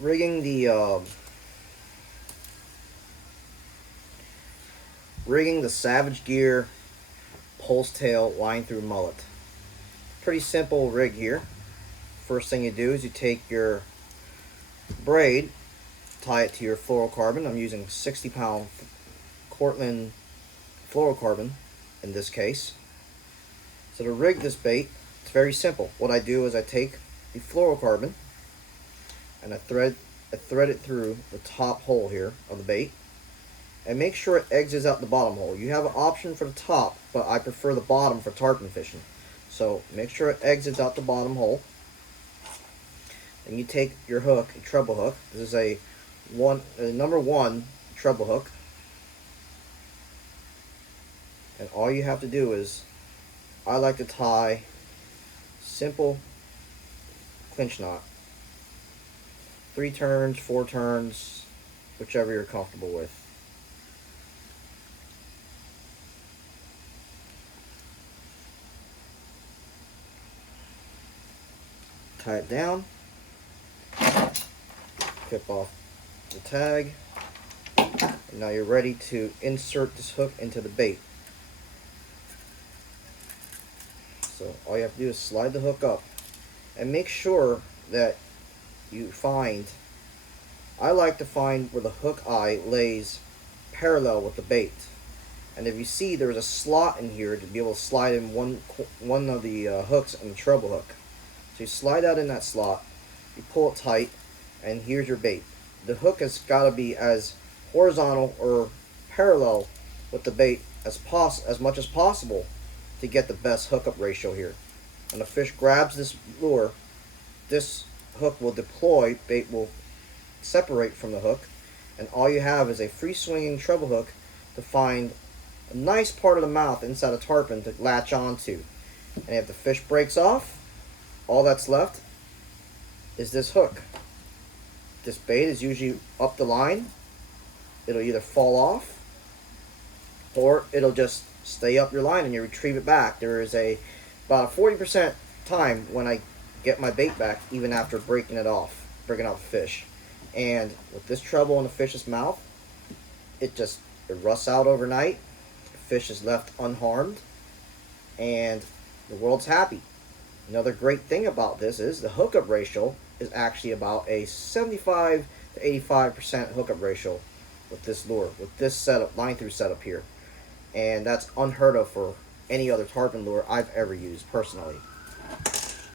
rigging the Savage Gear pulse tail line through mullet. Pretty simple rig here. First thing you do is you take your braid, tie it to your fluorocarbon. I'm using 60-pound Cortland fluorocarbon in this case. So to rig this bait, it's very simple. What I do is I take the fluorocarbon and I thread it through the top hole here of the bait, and make sure it exits out the bottom hole. You have an option for the top, but I prefer the bottom for tarpon fishing. So make sure it exits out the bottom hole. Then you take your hook, a treble hook. This is a number 1 treble hook. And all you have to do is, I like to tie simple clinch knot. 3 turns, 4 turns, whichever you're comfortable with. Tie it down, clip off the tag, and now you're ready to insert this hook into the bait. So all you have to do is slide the hook up, and make sure that you find, I like to find where the hook eye lays parallel with the bait. And if you see, there's a slot in here to be able to slide in one of the hooks on the treble hook. So you slide that in that slot, you pull it tight, and here's your bait. The hook has got to be as horizontal or parallel with the bait as much as possible to get the best hookup ratio here. When the fish grabs this lure, this hook will deploy, bait will separate from the hook, and all you have is a free swinging treble hook to find a nice part of the mouth inside a tarpon to latch onto. And if the fish breaks off, all that's left is this hook. This bait is usually up the line. It'll either fall off or it'll just stay up your line and you retrieve it back. There is about a 40% time when I get my bait back, even after breaking out the fish. And with this treble in the fish's mouth, it rusts out overnight. The fish is left unharmed, and the world's happy. Another great thing about this is the hookup ratio is actually about a 75 to 85% hookup ratio with this lure, with this setup, line through setup here. And that's unheard of for any other tarpon lure I've ever used personally.